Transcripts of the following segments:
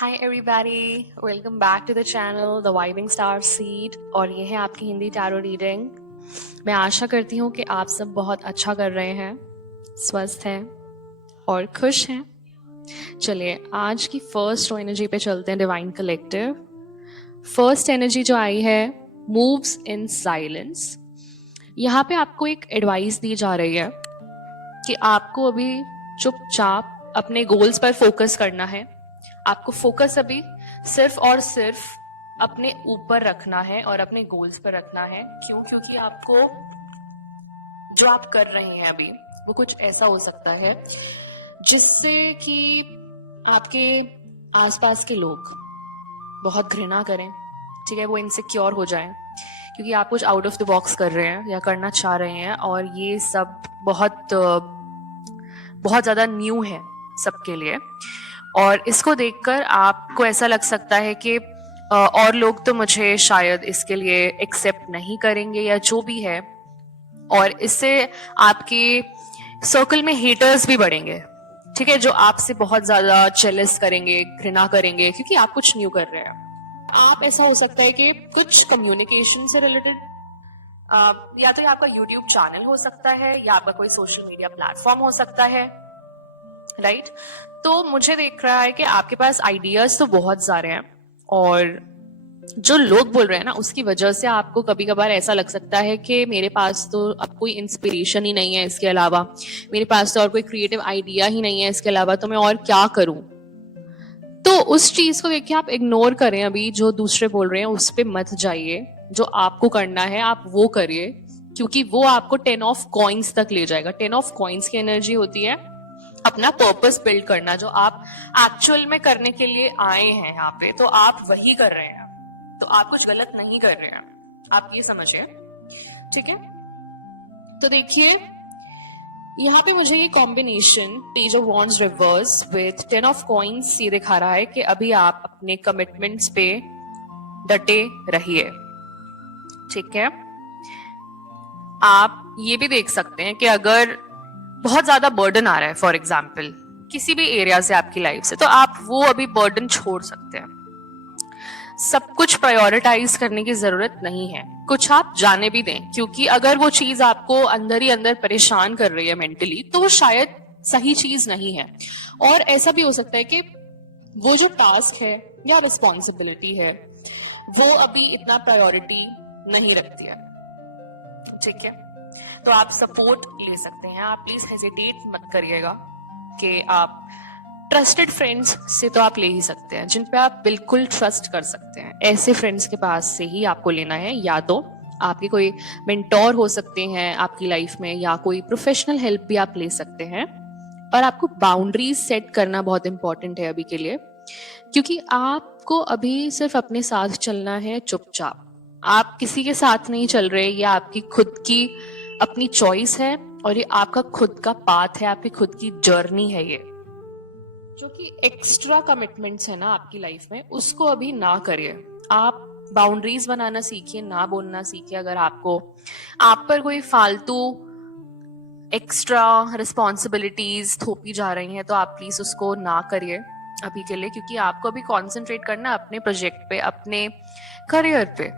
Hi everybody, welcome back to the channel the vibing star seed. और ये है आपकी हिंदी टैरो रीडिंग। मैं आशा करती हूँ कि आप सब बहुत अच्छा कर रहे हैं, स्वस्थ हैं और खुश हैं। चलिए आज की फर्स्ट एनर्जी पे चलते हैं, डिवाइन कलेक्टिव। फर्स्ट एनर्जी जो आई है, मूव्स इन साइलेंस। यहाँ पे आपको एक एडवाइस दी जा रही है कि आपको अभी चुपचाप अपने गोल्स पर फोकस करना है। आपको फोकस अभी सिर्फ और सिर्फ अपने ऊपर रखना है और अपने गोल्स पर रखना है। क्यों? क्योंकि आपको जो आप कर रहे हैं अभी वो कुछ ऐसा हो सकता है जिससे कि आपके आसपास के लोग बहुत घृणा करें, ठीक है, वो इनसिक्योर हो जाएं क्योंकि आप कुछ आउट ऑफ द बॉक्स कर रहे हैं या करना चाह रहे हैं। और ये सब बहुत ज्यादा न्यू है सबके लिए। और इसको देखकर आपको ऐसा लग सकता है कि और लोग तो मुझे शायद इसके लिए एक्सेप्ट नहीं करेंगे या जो भी है। और इससे आपके सर्कल में हेटर्स भी बढ़ेंगे, ठीक है, जो आपसे बहुत ज्यादा जेलस करेंगे, घृणा करेंगे क्योंकि आप कुछ न्यू कर रहे हैं। आप ऐसा हो सकता है कि कुछ कम्युनिकेशन से रिलेटेड या तो आपका यूट्यूब चैनल हो सकता है या आपका कोई सोशल मीडिया प्लेटफॉर्म हो सकता है, राइट। तो मुझे देख रहा है कि आपके पास आइडियाज तो बहुत सारे हैं और जो लोग बोल रहे हैं ना उसकी वजह से आपको कभी कभार ऐसा लग सकता है कि मेरे पास तो अब कोई इंस्पिरेशन ही नहीं है, इसके अलावा मेरे पास तो और कोई क्रिएटिव आइडिया ही नहीं है, इसके अलावा तो मैं और क्या करूं। तो उस चीज को देख के आप इग्नोर करें, अभी जो दूसरे बोल रहे हैं उस पर मत जाइए। जो आपको करना है आप वो करिए क्योंकि वो आपको 10 ऑफ कॉइन्स तक ले जाएगा। 10 ऑफ कॉइन्स की एनर्जी होती है अपना पर्पस बिल्ड करना, जो आप एक्चुअल में करने के लिए आए हैं यहाँ पे, तो आप वही कर रहे हैं। तो आप कुछ गलत नहीं कर रहे हैं, आप ये समझिए, ठीक है। तो देखिए यहाँ पे मुझे ये combination page of wands reverse with 10 of coins ये दिखा रहा है कि अभी आप अपने कमिटमेंट्स पे डटे रहिए, ठीक है। आप ये भी देख सकते हैं कि अगर बहुत ज्यादा बर्डन आ रहा है फॉर एग्जाम्पल किसी भी एरिया से आपकी लाइफ से, तो आप वो अभी बर्डन छोड़ सकते हैं। सब कुछ प्रायोरिटाइज करने की जरूरत नहीं है, कुछ आप जाने भी दें क्योंकि अगर वो चीज आपको अंदर ही अंदर परेशान कर रही है मेंटली तो वो शायद सही चीज नहीं है। और ऐसा भी हो सकता है कि वो जो टास्क है या रिस्पॉन्सिबिलिटी है वो अभी इतना प्रायोरिटी नहीं रखती है, ठीक है। तो आप सपोर्ट ले सकते हैं। आप प्लीज हेजिटेट मत करिएगा कि आप ट्रस्टेड फ्रेंड्स से तो आप ले ही सकते हैं, जिन पे आप बिल्कुल ट्रस्ट कर सकते हैं, ऐसे फ्रेंड्स के पास से ही आपको लेना है। या तो आपके कोई मेंटोर हो सकते हैं आपकी लाइफ में या कोई प्रोफेशनल हेल्प भी आप ले सकते हैं। और आपको बाउंड्रीज सेट करना बहुत इंपॉर्टेंट है अभी के लिए क्योंकि आपको अभी सिर्फ अपने साथ चलना है चुपचाप। आप किसी के साथ नहीं चल रहे, ये आपकी खुद की अपनी चॉइस है और ये आपका खुद का पाथ है, आपकी खुद की जर्नी है। ये जो कि एक्स्ट्रा कमिटमेंट्स है ना आपकी लाइफ में उसको अभी ना करिए। आप बाउंड्रीज बनाना सीखिए, ना बोलना सीखिए। अगर आपको आप पर कोई फालतू एक्स्ट्रा रिस्पॉन्सिबिलिटीज थोपी जा रही हैं तो आप प्लीज उसको ना करिए अभी के लिए, क्योंकि आपको अभी कॉन्सेंट्रेट करना है अपने प्रोजेक्ट पे, अपने करियर पे।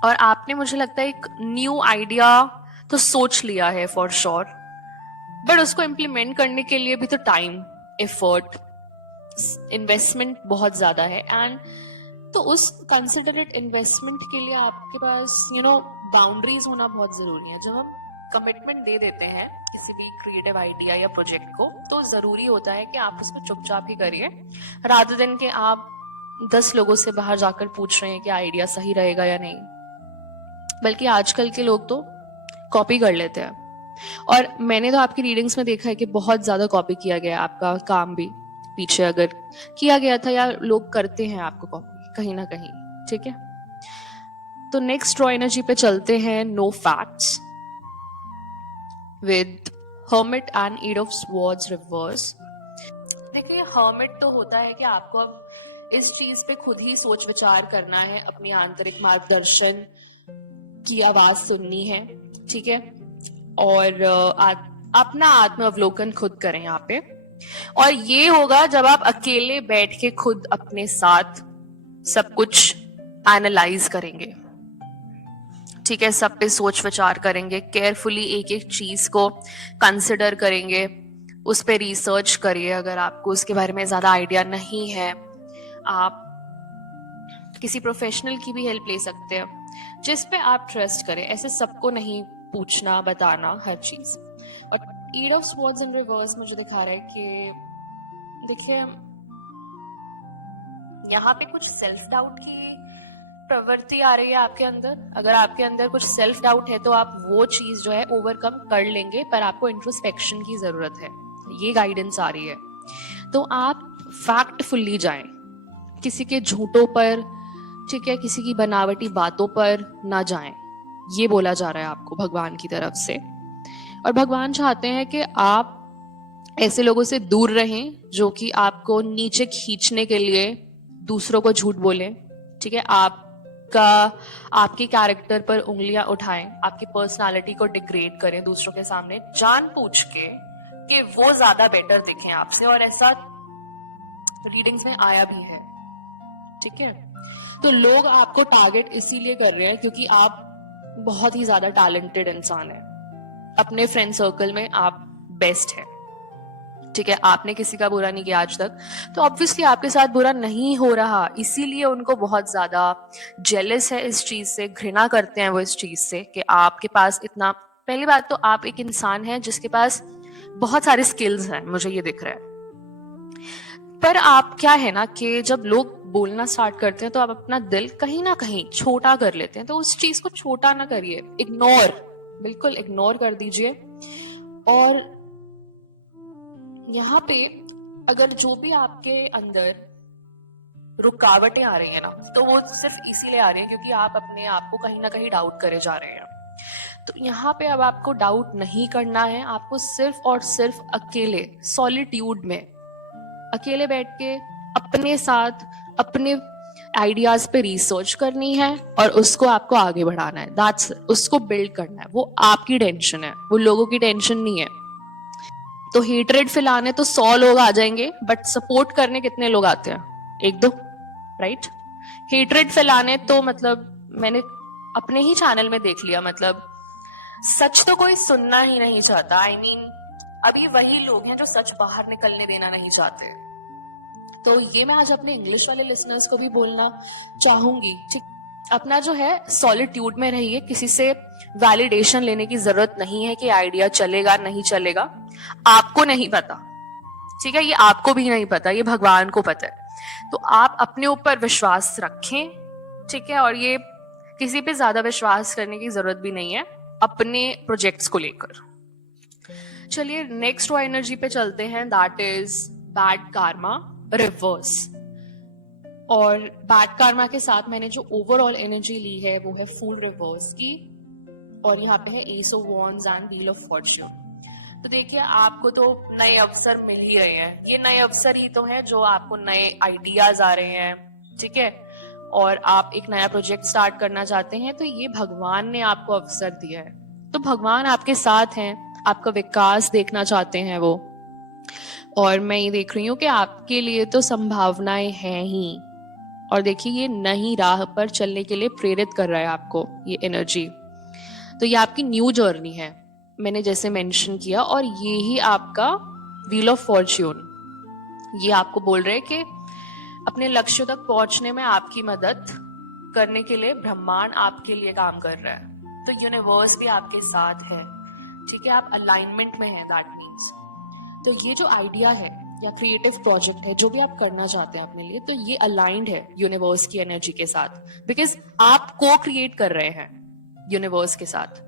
और आपने मुझे लगता है एक न्यू आइडिया तो सोच लिया है फॉर श्योर, बट उसको इम्प्लीमेंट करने के लिए भी तो टाइम, एफर्ट, इन्वेस्टमेंट बहुत ज्यादा है। एंड तो उस कंसिडरेट इन्वेस्टमेंट के लिए आपके पास बाउंड्रीज होना बहुत जरूरी है। जब हम कमिटमेंट दे देते हैं किसी भी क्रिएटिव आइडिया या प्रोजेक्ट को तो जरूरी होता है कि आप उसको चुपचाप ही करिए, रादर देन कि आप 10 लोगों से बाहर जाकर पूछ रहे हैं कि आइडिया सही रहेगा या नहीं। बल्कि आजकल के लोग तो कॉपी कर लेते हैं और मैंने तो आपकी रीडिंग्स में देखा है कि बहुत ज्यादा कॉपी किया गया। आपका काम भी पीछे अगर किया गया था या लोग करते हैं आपको कॉपी कहीं ना कहीं, ठीक है। तो नेक्स्ट ड्रॉ एनर्जी पे चलते हैं, no facts with hermit and eight of swords reverse. देखिए हर्मिट तो होता है कि आपको अब इस चीज पे खुद ही सोच विचार करना है, अपनी आंतरिक मार्गदर्शन की आवाज सुननी है, ठीक है। और अपना आत्म अवलोकन खुद करें यहाँ पे। और ये होगा जब आप अकेले बैठ के खुद अपने साथ सब कुछ एनालाइज करेंगे, ठीक है, सब पे सोच विचार करेंगे, केयरफुली एक एक चीज को कंसिडर करेंगे, उस पे रिसर्च करिए। अगर आपको उसके बारे में ज्यादा आइडिया नहीं है, आप किसी प्रोफेशनल की भी हेल्प ले सकते हैं जिस पे आप ट्रस्ट करें। ऐसे सबको नहीं पूछना बताना हर चीज। और eight of swords in reverse मुझे दिखा रहा है कि देखिए यहाँ पे कुछ सेल्फ डाउट की प्रवृत्ति आ रही है आपके अंदर। अगर आपके अंदर कुछ सेल्फ डाउट है तो आप वो चीज जो है ओवरकम कर लेंगे, पर आपको इंट्रोस्पेक्शन की जरूरत है, ये गाइडेंस आ रही है। तो आप फैक्टफुली जाएं, किसी के झूठों पर, ठीक है, किसी की बनावटी बातों पर ना जाएं, ये बोला जा रहा है आपको भगवान की तरफ से। और भगवान चाहते हैं कि आप ऐसे लोगों से दूर रहें जो कि आपको नीचे खींचने के लिए दूसरों को झूठ बोले, ठीक है, आपके कैरेक्टर पर उंगलियां उठाएं, आपकी पर्सनालिटी को डिग्रेड करें दूसरों के सामने जानबूझ के कि वो ज्यादा बेटर दिखें आपसे। और ऐसा रीडिंग्स में आया भी है, ठीक है। तो लोग आपको टारगेट इसीलिए कर रहे हैं क्योंकि आप बहुत ही ज्यादा टैलेंटेड इंसान है, अपने फ्रेंड सर्कल में आप बेस्ट है, ठीक है, आपने किसी का बुरा नहीं किया आज तक, तो ऑब्वियसली आपके साथ बुरा नहीं हो रहा, इसीलिए उनको बहुत ज्यादा जेलस है इस चीज से, घृणा करते हैं वो इस चीज से कि आपके पास इतना। पहली बात तो आप एक इंसान है जिसके पास बहुत सारे स्किल्स हैं, मुझे ये दिख रहा है। पर आप क्या है ना कि जब लोग बोलना स्टार्ट करते हैं तो आप अपना दिल कहीं ना कहीं छोटा कर लेते हैं, तो उस चीज को छोटा ना करिए, इग्नोर, बिल्कुल इग्नोर कर दीजिए। और यहाँ पे अगर जो भी आपके अंदर रुकावटें आ रही है ना, तो वो सिर्फ इसीलिए आ रही है क्योंकि आप अपने आप को कहीं ना कहीं डाउट करे जा रहे हैं। तो यहाँ पे अब आपको डाउट नहीं करना है, आपको सिर्फ और सिर्फ अकेले सॉलिट्यूड में अकेले बैठ के अपने साथ अपने आइडियाज पे रिसर्च करनी है और उसको आपको आगे बढ़ाना है, दैट्स, उसको बिल्ड करना है। वो आपकी टेंशन है, वो लोगों की टेंशन नहीं है। तो हेट्रेड फैलाने तो 100 लोग आ जाएंगे, बट सपोर्ट करने कितने लोग आते हैं? एक दो, राइट। हेट्रेड फैलाने तो मतलब मैंने अपने ही चैनल में देख लिया, मतलब सच तो कोई सुनना ही नहीं चाहता। I mean, अभी वही लोग हैं जो सच बाहर निकलने देना नहीं चाहते। तो ये मैं आज अपने इंग्लिश वाले लिसनर्स को भी बोलना चाहूंगी, ठीक, अपना जो है सॉलिट्यूड में रहिए, किसी से वैलिडेशन लेने की जरूरत नहीं है कि आइडिया चलेगा नहीं चलेगा, आपको नहीं पता, ठीक है, ये आपको भी नहीं पता, ये भगवान को पता है। तो आप अपने ऊपर विश्वास रखें, ठीक है, और ये किसी पे ज्यादा विश्वास करने की जरूरत भी नहीं है अपने प्रोजेक्ट्स को लेकर। चलिए नेक्स्ट वो एनर्जी पे चलते हैं, that is bad Karma reverse. और बैड कार्मा के साथ मैंने जो ओवरऑल एनर्जी ली है वो है फूल रिवर्स की, और यहाँ पे है S of wands and wheel of Fortune. तो देखिए आपको तो नए अवसर मिल ही रहे हैं, ये नए अवसर ही तो हैं जो आपको नए आइडियाज आ रहे हैं, ठीक है, और आप एक नया प्रोजेक्ट स्टार्ट करना चाहते हैं, तो ये भगवान ने आपको अवसर दिया है। तो भगवान आपके साथ हैं, आपका विकास देखना चाहते हैं वो। और मैं ये देख रही हूँ कि आपके लिए तो संभावनाएं हैं ही, और देखिए ये नई राह पर चलने के लिए प्रेरित कर रहा है आपको ये एनर्जी। तो ये आपकी न्यू जर्नी है, मैंने जैसे मेंशन किया, और ये ही आपका व्हील ऑफ फॉर्च्यून, ये आपको बोल रहे हैं कि अपने लक्ष्य तक पहुंचने में आपकी मदद करने के लिए ब्रह्मांड आपके लिए काम कर रहा है। तो यूनिवर्स भी आपके साथ है, ठीक है, आप अलाइनमेंट में हैं, दैट मीन्स। तो ये जो आइडिया है या क्रिएटिव प्रोजेक्ट है जो भी आप करना चाहते हैं अपने लिए, तो ये अलाइंड है यूनिवर्स की एनर्जी के साथ, बिकॉज आप को क्रिएट कर रहे हैं यूनिवर्स के साथ।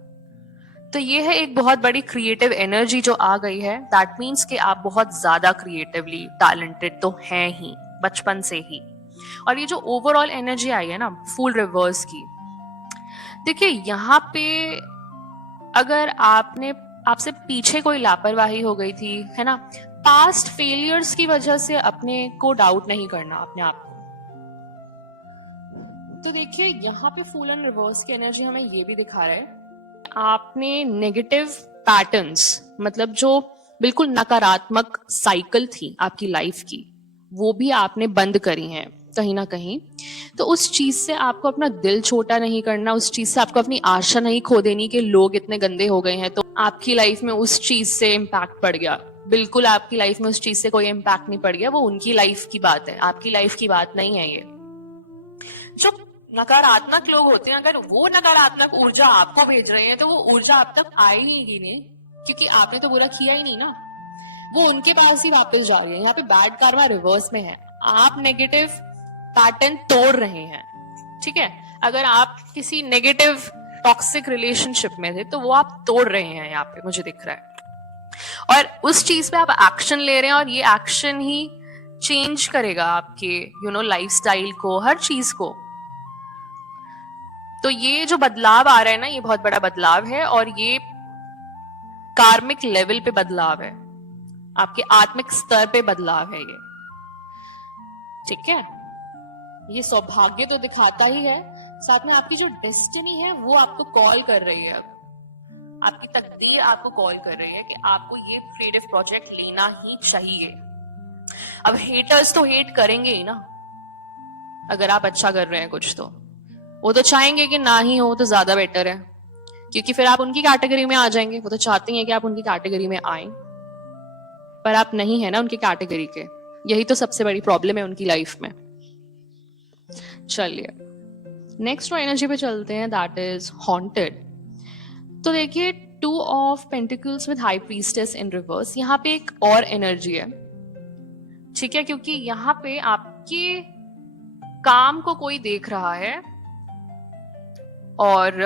तो ये है एक बहुत बड़ी क्रिएटिव एनर्जी जो आ गई है, दैट मीन्स कि आप बहुत ज्यादा क्रिएटिवली टैलेंटेड तो हैं ही बचपन से ही। और ये जो ओवरऑल एनर्जी आई है ना फुल रिवर्स की, देखिए यहाँ पे अगर आपसे पीछे कोई लापरवाही हो गई थी, है ना, पास्ट फेलियर्स की वजह से अपने को डाउट नहीं करना अपने आप को। तो देखिए यहाँ पे फुल एंड रिवर्स की एनर्जी हमें ये भी दिखा रहा है, आपने नेगेटिव पैटर्न्स, मतलब जो बिल्कुल नकारात्मक साइकिल थी आपकी लाइफ की, वो भी आपने बंद करी हैं कहीं ना कहीं। तो उस चीज से आपको अपना दिल छोटा नहीं करना, उस चीज से आपको अपनी आशा नहीं खो देनी कि लोग इतने गंदे हो गए हैं तो आपकी लाइफ में उस चीज से इम्पैक्ट पड़ गया। बिल्कुल आपकी लाइफ में उस चीज से कोई इम्पैक्ट नहीं पड़ गया, वो उनकी लाइफ की बात है, आपकी लाइफ की बात नहीं है ये। जो नकारात्मक लोग होते हैं, अगर वो नकारात्मक ऊर्जा आपको भेज रहे हैं तो वो ऊर्जा आप तक आएगी नहीं, क्योंकि आपने तो बुरा किया ही नहीं ना, वो उनके पास ही वापस जा रही है। यहाँ पे बैड कार्मा रिवर्स में है, आप नेगेटिव पैटर्न तोड़ रहे हैं। ठीक है, अगर आप किसी नेगेटिव टॉक्सिक रिलेशनशिप में थे तो वो आप तोड़ रहे हैं, यहाँ पे मुझे दिख रहा है। और उस चीज पे आप एक्शन ले रहे हैं, और ये एक्शन ही चेंज करेगा आपके लाइफस्टाइल को, हर चीज को। तो ये जो बदलाव आ रहा है ना, ये बहुत बड़ा बदलाव है, और ये कार्मिक लेवल पे बदलाव है, आपके आत्मिक स्तर पे बदलाव है ये। ठीक है, ये सौभाग्य तो दिखाता ही है, साथ में आपकी जो डेस्टिनी है वो आपको कॉल कर रही है। अब आपकी तकदीर आपको कॉल कर रही है कि आपको ये क्रिएटिव प्रोजेक्ट लेना ही चाहिए। अब हेटर्स तो हेट करेंगे ही ना, अगर आप अच्छा कर रहे हैं कुछ, तो वो तो चाहेंगे कि ना ही हो तो ज्यादा बेटर है, क्योंकि फिर आप उनकी कैटेगरी में आ जाएंगे। वो तो चाहते हैं कि आप उनकी कैटेगरी में आए, पर आप नहीं है ना उनकी कैटेगरी के। यही तो सबसे बड़ी प्रॉब्लम है उनकी लाइफ में। चलिए नेक्स्ट एनर्जी पे चलते हैं, दैट इज हॉन्टेड। तो देखिए, 2 of pentacles with high priestess in reverse, यहाँ पे एक और एनर्जी है। ठीक है, क्योंकि यहाँ पे आपके काम को कोई देख रहा है, और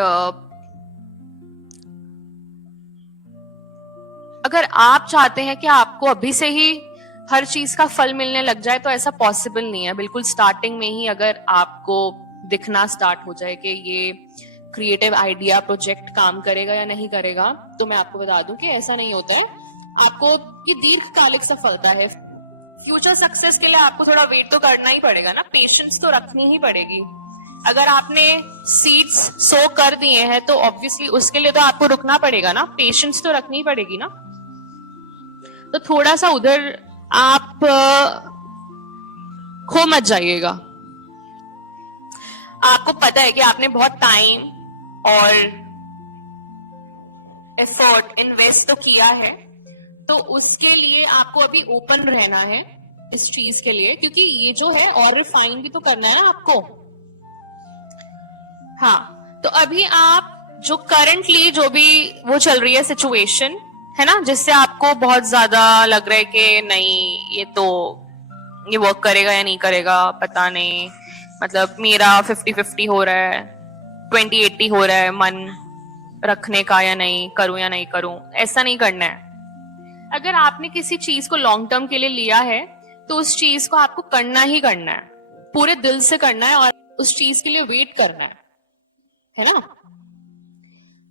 अगर आप चाहते हैं कि आपको अभी से ही हर चीज का फल मिलने लग जाए तो ऐसा पॉसिबल नहीं है। बिल्कुल स्टार्टिंग में ही अगर आपको दिखना स्टार्ट हो जाए कि ये क्रिएटिव आइडिया प्रोजेक्ट काम करेगा या नहीं करेगा, तो मैं आपको बता दूं कि ऐसा नहीं होता है। आपको ये दीर्घकालिक सफलता है, फ्यूचर सक्सेस के लिए आपको थोड़ा वेट तो करना ही पड़ेगा ना, पेशेंस तो रखनी ही पड़ेगी। अगर आपने सीड्स सो कर दिए हैं तो ऑब्वियसली उसके लिए तो आपको रुकना पड़ेगा ना, पेशेंस तो रखनी पड़ेगी ना। तो थोड़ा सा उधर आप खो मत जाइएगा। आपको पता है कि आपने बहुत टाइम और एफर्ट इन्वेस्ट तो किया है, तो उसके लिए आपको अभी ओपन रहना है इस चीज के लिए, क्योंकि ये जो है और रिफाइन भी तो करना है ना आपको। हाँ, तो अभी आप जो करंटली जो भी वो चल रही है सिचुएशन है ना, जिससे आपको बहुत ज्यादा लग रहा है कि नहीं ये वर्क करेगा या नहीं करेगा पता नहीं, मतलब मेरा 50-50 हो रहा है, 20-80 हो रहा है मन रखने का, या नहीं करूं या नहीं करूं, ऐसा नहीं करना है। अगर आपने किसी चीज को लॉन्ग टर्म के लिए लिया है तो उस चीज को आपको करना ही करना है, पूरे दिल से करना है, और उस चीज के लिए वेट करना है ना।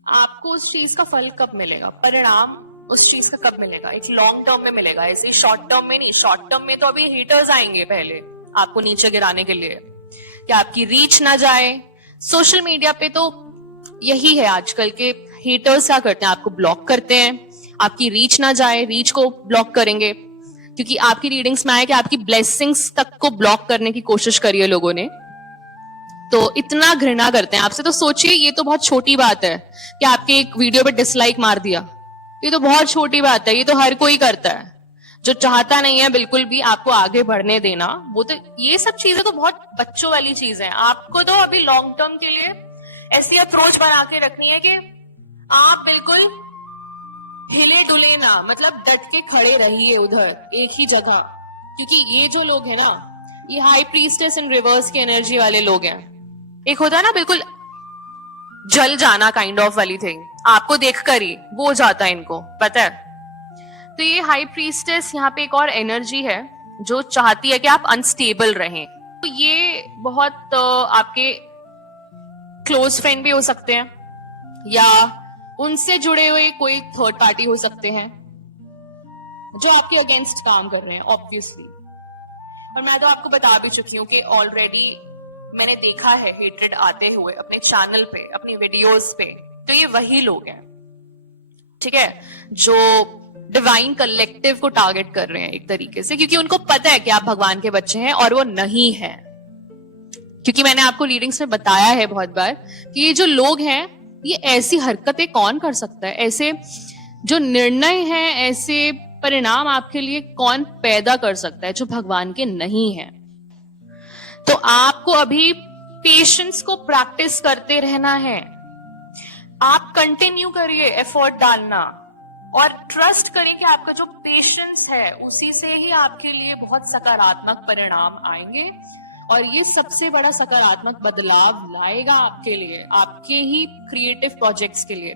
आपको उस चीज का फल कब मिलेगा, परिणाम उस चीज का कब मिलेगा, एक लॉन्ग टर्म में मिलेगा, ऐसे शॉर्ट टर्म में नहीं। शॉर्ट टर्म में तो अभी हेटर्स आएंगे पहले आपको नीचे गिराने के लिए, कि आपकी रीच ना जाए। सोशल मीडिया पे तो यही है आजकल के हेटर्स क्या करते हैं, आपको ब्लॉक करते हैं, आपकी रीच ना जाए, रीच को ब्लॉक करेंगे, क्योंकि आपकी रीडिंग्स में आया कि आपकी ब्लेसिंग्स तक को ब्लॉक करने की कोशिश करी है लोगों ने, तो इतना घृणा करते हैं आपसे। तो सोचिए, ये तो बहुत छोटी बात है कि आपके एक वीडियो पे डिसलाइक मार दिया, ये तो बहुत छोटी बात है, ये तो हर कोई करता है जो चाहता नहीं है बिल्कुल भी आपको आगे बढ़ने देना। वो तो ये सब चीजें तो बहुत बच्चों वाली चीज है। आपको तो अभी लॉन्ग टर्म के लिए ऐसी अप्रोच बना के रखनी है कि आप बिल्कुल हिले डुले ना, मतलब डट के खड़े रहिए उधर एक ही जगह, क्योंकि ये जो लोग हैं ना, ये हाई प्रीस्टेस इन रिवर्स की एनर्जी वाले लोग हैं। एक होता है ना बिल्कुल जल जाना काइंड ऑफ वाली थिंग, आपको देखकर ही वो हो जाता है इनको, पता है। तो ये हाई प्रीस्टेस यहाँ पे एक और एनर्जी है जो चाहती है कि आप अनस्टेबल रहें। तो ये बहुत आपके क्लोज फ्रेंड भी हो सकते हैं, या उनसे जुड़े हुए कोई थर्ड पार्टी हो सकते हैं जो आपके अगेंस्ट काम कर रहे हैं ऑब्वियसली। और मैं तो आपको बता भी चुकी हूँ कि ऑलरेडी मैंने देखा है हेट्रेड आते हुए अपने चैनल पे, अपनी वीडियोस पे। तो ये वही लोग हैं, ठीक है, जो डिवाइन कलेक्टिव को टारगेट कर रहे हैं एक तरीके से, क्योंकि उनको पता है कि आप भगवान के बच्चे हैं और वो नहीं है। क्योंकि मैंने आपको रीडिंग्स में बताया है बहुत बार कि ये जो लोग हैं, ये ऐसी हरकतें कौन कर सकता है, ऐसे जो निर्णय हैं, ऐसे परिणाम आपके लिए कौन पैदा कर सकता है जो भगवान के नहीं है। तो आपको अभी पेशेंस को प्रैक्टिस करते रहना है। आप कंटिन्यू करिए एफर्ट डालना और ट्रस्ट करें कि आपका जो पेशेंस है उसी से ही आपके लिए बहुत सकारात्मक परिणाम आएंगे और ये सबसे बड़ा सकारात्मक बदलाव लाएगा आपके लिए, आपके ही क्रिएटिव प्रोजेक्ट्स के लिए।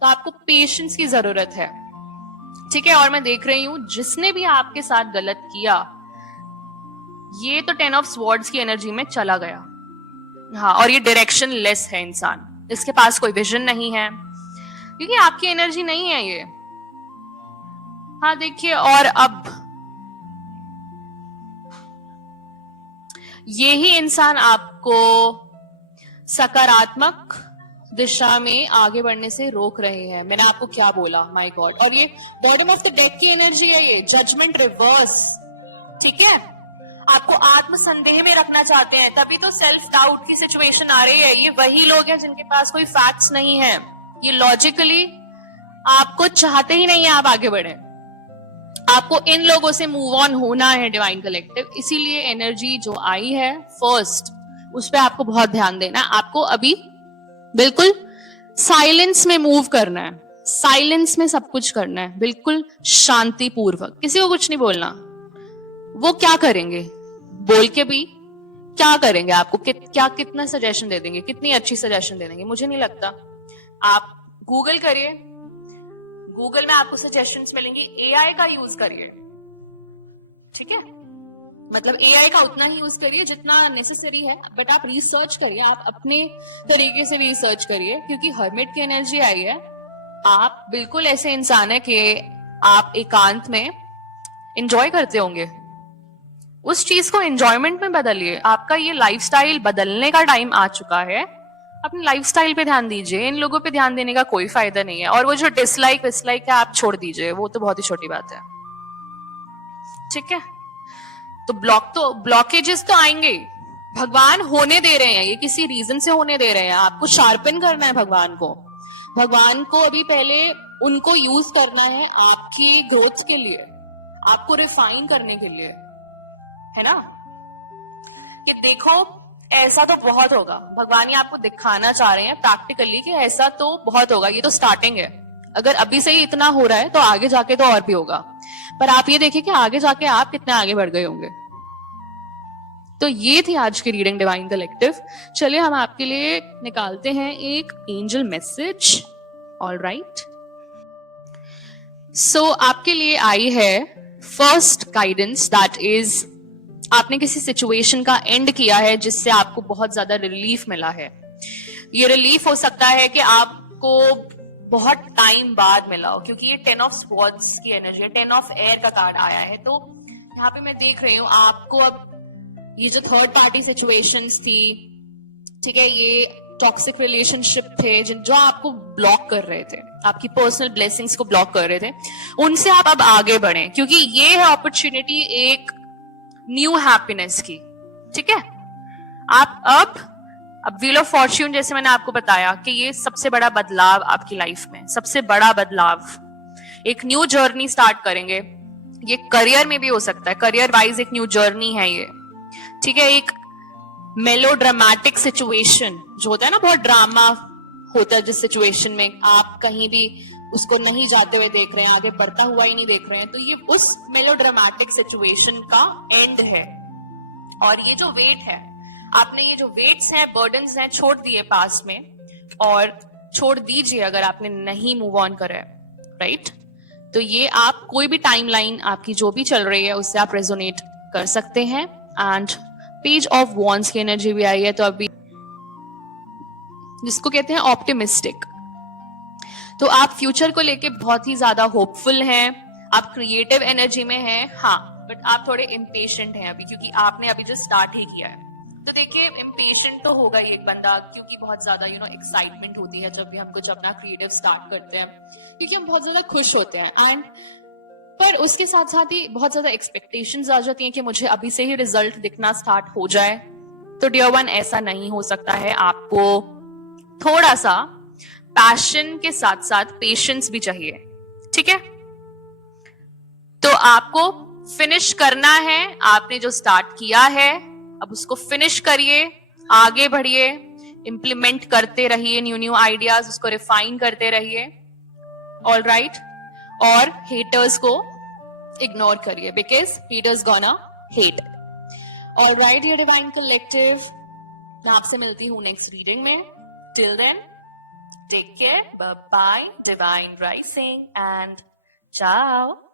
तो आपको पेशेंस की जरूरत है, ठीक है। और मैं देख रही हूं जिसने भी आपके साथ गलत किया, ये तो 10 ऑफ स्वॉर्ड्स की एनर्जी में चला गया। हाँ, और ये डायरेक्शन लेस है इंसान, इसके पास कोई विजन नहीं है क्योंकि आपकी एनर्जी नहीं है ये। हाँ देखिए, और अब ये ही इंसान आपको सकारात्मक दिशा में आगे बढ़ने से रोक रहे हैं। मैंने आपको क्या बोला, माय गॉड। और ये बॉटम ऑफ द डेक की एनर्जी है, ये जजमेंट रिवर्स, ठीक है। आपको आत्मसंदेह में रखना चाहते हैं, तभी तो सेल्फ डाउट की सिचुएशन आ रही है। ये वही लोग हैं जिनके पास कोई फैक्ट्स नहीं है, ये लॉजिकली आपको चाहते ही नहीं है आप आगे बढ़े। आपको इन लोगों से मूव ऑन होना है डिवाइन कलेक्टिव। इसीलिए एनर्जी जो आई है फर्स्ट, उस पर आपको बहुत ध्यान देना है। आपको अभी बिल्कुल साइलेंस में मूव करना है, साइलेंस में सब कुछ करना है, बिल्कुल शांतिपूर्वक, किसी को कुछ नहीं बोलना। वो क्या करेंगे, बोल के भी क्या करेंगे, आपको क्या कितना सजेशन दे देंगे, कितनी अच्छी सजेशन दे देंगे, मुझे नहीं लगता। आप गूगल करिए, गूगल में आपको सजेशंस मिलेंगे। एआई का यूज करिए, ठीक है, मतलब एआई का उतना ही यूज करिए जितना नेसेसरी है, बट आप रिसर्च करिए, आप अपने तरीके से भी रिसर्च करिए, क्योंकि हर्मिट की एनर्जी आई है। आप बिल्कुल ऐसे इंसान है कि आप एकांत में एंजॉय करते होंगे, उस चीज को एंजॉयमेंट में बदलिए। आपका ये लाइफस्टाइल बदलने का टाइम आ चुका है। अपने लाइफस्टाइल पे ध्यान दीजिए, इन लोगों पे ध्यान देने का कोई फायदा नहीं है। और वो जो डिसलाइक विसलाइक है आप छोड़ दीजिए, वो तो बहुत ही छोटी बात है, ठीक है। तो ब्लॉकेजेस तो आएंगे, भगवान होने दे रहे हैं, ये किसी रीजन से होने दे रहे हैं। आपको शार्पन करना है भगवान को अभी पहले उनको यूज करना है आपकी ग्रोथ के लिए, आपको रिफाइन करने के लिए, है ना। कि देखो ऐसा तो बहुत होगा, भगवान ये आपको दिखाना चाह रहे हैं प्रैक्टिकली कि ऐसा तो बहुत होगा, ये तो स्टार्टिंग है। अगर अभी से ही इतना हो रहा है तो आगे जाके तो और भी होगा। पर आप ये देखिए कि आगे जाके आप कितने आगे बढ़ गए होंगे। तो ये थी आज की रीडिंग डिवाइन कलेक्टिव। चलिए हम आपके लिए निकालते हैं एक एंजल मैसेज। ऑलराइट, सो आपके लिए आई है फर्स्ट गाइडेंस, दैट इज आपने किसी सिचुएशन का एंड किया है जिससे आपको बहुत ज्यादा रिलीफ मिला है। ये रिलीफ हो सकता है कि आपको बहुत टाइम बाद मिला हो, क्योंकि ये 10 ऑफ स्वॉर्ड्स की एनर्जी है, 10 ऑफ एयर का कार्ड आया है। तो यहाँ पे मैं देख रही हूँ आपको अब ये जो थर्ड पार्टी सिचुएशंस थी, ठीक है, ये टॉक्सिक रिलेशनशिप थे जो आपको ब्लॉक कर रहे थे, आपकी पर्सनल ब्लेसिंग्स को ब्लॉक कर रहे थे, उनसे आप अब आगे बढ़े, क्योंकि ये है अपॉर्चुनिटी एक न्यू हैप्पीनेस की, ठीक है। आप अब व्हील ऑफ फॉर्च्यून, जैसे मैंने आपको बताया कि ये सबसे बड़ा बदलाव आपकी लाइफ में, सबसे बड़ा बदलाव, एक न्यू जर्नी स्टार्ट करेंगे। ये करियर में भी हो सकता है, करियर वाइज एक न्यू जर्नी है ये, ठीक है। एक मेलोड्रामेटिक सिचुएशन जो होता है ना, बहुत ड्रामा होता है जिस सिचुएशन में आप कहीं भी उसको नहीं जाते हुए देख रहे हैं, आगे बढ़ता हुआ ही नहीं देख रहे हैं, तो ये उस मेलोड्रामेटिक सिचुएशन का एंड है। और ये जो वेट है, आपने ये जो वेट्स हैं, बर्डन्स हैं, छोड़ दिए पास में, और छोड़ दीजिए अगर आपने नहीं मूव ऑन करा है, राइट। तो ये आप कोई भी टाइमलाइन आपकी जो भी चल रही है उससे आप रेजोनेट कर सकते हैं। एंड पेज ऑफ वॉन्ड्स की एनर्जी भी आई है, तो अभी जिसको कहते हैं ऑप्टिमिस्टिक, तो आप फ्यूचर को लेके बहुत ही ज्यादा होपफुल हैं, आप क्रिएटिव एनर्जी में हैं, हाँ, बट आप थोड़े इम्पेशेंट हैं अभी, क्योंकि आपने अभी जो स्टार्ट ही किया है। तो देखिए इम्पेशेंट तो होगा ही एक बंदा, क्योंकि बहुत ज्यादा एक्साइटमेंट होती है जब भी हम कुछ अपना क्रिएटिव स्टार्ट करते हैं, क्योंकि हम बहुत ज्यादा खुश होते हैं। एंड पर उसके साथ साथ ही बहुत ज्यादा एक्सपेक्टेशंस आ जाती हैं कि मुझे अभी से ही रिजल्ट दिखना स्टार्ट हो जाए। तो डियर वन, ऐसा नहीं हो सकता है। आपको थोड़ा सा पैशन के साथ साथ पेशेंस भी चाहिए, ठीक है? तो आपको फिनिश करना है। आपने जो स्टार्ट किया है अब उसको फिनिश करिए, आगे बढ़िए, इंप्लीमेंट करते रहिए न्यू न्यू आइडियाज, उसको रिफाइन करते रहिए। All right. और हेटर्स को इग्नोर करिए because haters gonna hate. All right ये डिवाइन कलेक्टिव, मैं आपसे मिलती हूं नेक्स्ट रीडिंग में। Till then take care, bye bye, divine rising and ciao.